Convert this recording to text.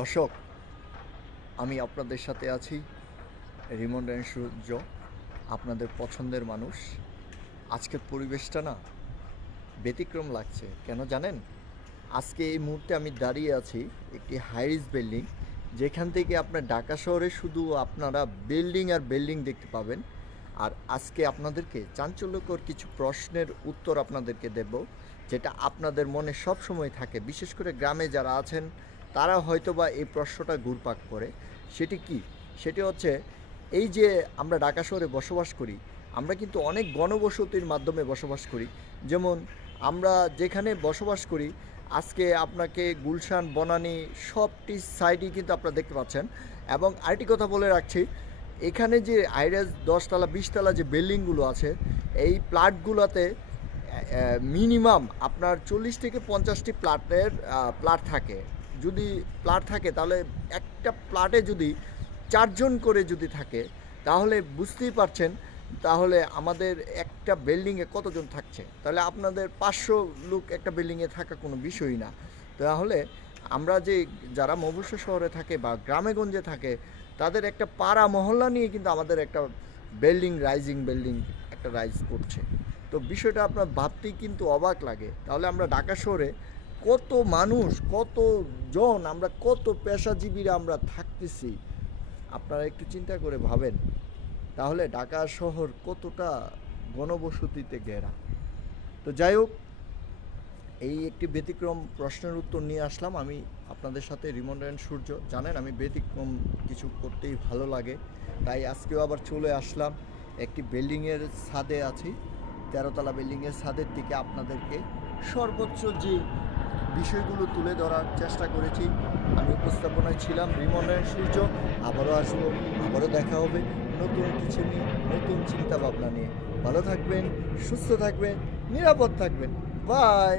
দর্শক, আমি আপনাদের সাথে আছি রিমন অ্যান্ড সূর্য, আপনাদের পছন্দের মানুষ। আজকের পরিবেশটা না ব্যতিক্রম লাগছে, কেন জানেন? আজকে এই মুহূর্তে আমি দাঁড়িয়ে আছি একটি হাইরিস বিল্ডিং যেখান থেকে আপনার ঢাকা শহরে শুধু আপনারা বিল্ডিং আর বিল্ডিং দেখতে পাবেন। আর আজকে আপনাদেরকে চাঞ্চল্যকর কিছু প্রশ্নের উত্তর আপনাদেরকে দেব, যেটা আপনাদের মনে সব সময় থাকে, বিশেষ করে গ্রামে যারা আছেন তারা হয়তোবা এই প্রশ্নটা ঘুরপাক করে। সেটি কি? সেটি হচ্ছে, এই যে আমরা ঢাকা শহরে বসবাস করি, আমরা কিন্তু অনেক গণবসতির মাধ্যমে বসবাস করি। যেমন, আমরা যেখানে বসবাস করি, আজকে আপনাকে গুলশান, বনানী সবটি সাইডই কিন্তু আপনারা দেখতে পাচ্ছেন। এবং আরেকটি কথা বলে রাখছি, এখানে যে আইরাস দশতলা, বিশতলা যে বিল্ডিংগুলো আছে, এই প্লাটগুলোতে মিনিমাম আপনার চল্লিশ থেকে পঞ্চাশটি প্লাটের প্লাট থাকে। যদি প্লাট থাকে, তাহলে একটা প্লাটে যদি চারজন করে যদি থাকে, তাহলে বুঝতেই পারছেন, তাহলে আমাদের একটা বিল্ডিংয়ে কতজন থাকছে? তাহলে আপনাদের পাঁচশো লোক একটা বিল্ডিংয়ে থাকা কোনো বিষয়ই না। তাহলে আমরা যে যারা মফস্বল শহরে থাকে বা গ্রামেগঞ্জে থাকে, তাদের একটা পাড়া মহল্লা নিয়ে কিন্তু আমাদের একটা বিল্ডিং রাইজিং বিল্ডিং একটা রাইজ করছে। তো বিষয়টা আপনার ভাবতেই কিন্তু অবাক লাগে। তাহলে আমরা ঢাকা শহরে কত মানুষ, কত জন, আমরা কত পেশাজীবীরা আমরা থাকতেছি, আপনারা একটু চিন্তা করে ভাবেন। তাহলে ঢাকা শহর কতটা গণবসতিতে ঘেরা। তো যাই হোক, এই একটি ব্যতিক্রম প্রশ্নের উত্তর নিয়ে আসলাম। আমি আপনাদের সাথে রিমন্ড সূর্য। জানেন, আমি ব্যতিক্রম কিছু করতেই ভালো লাগে। তাই আজকেও আবার চলে আসলাম একটি বিল্ডিংয়ের ছাদে আছি। তেরোতলা বিল্ডিংয়ের ছাদের দিকে আপনাদেরকে সর্বোচ্চ যে বিষয়গুলো তুলে ধরার চেষ্টা করেছি। আমি উপস্থাপনায় ছিলাম রিমন্ড সূর্য। আবারও আসব, আবারও দেখা হবে নতুন কিছু নিয়ে, নতুন চিন্তা ভাবনা নিয়ে। ভালো থাকবেন, সুস্থ থাকবেন, নিরাপদ থাকবেন। বাই!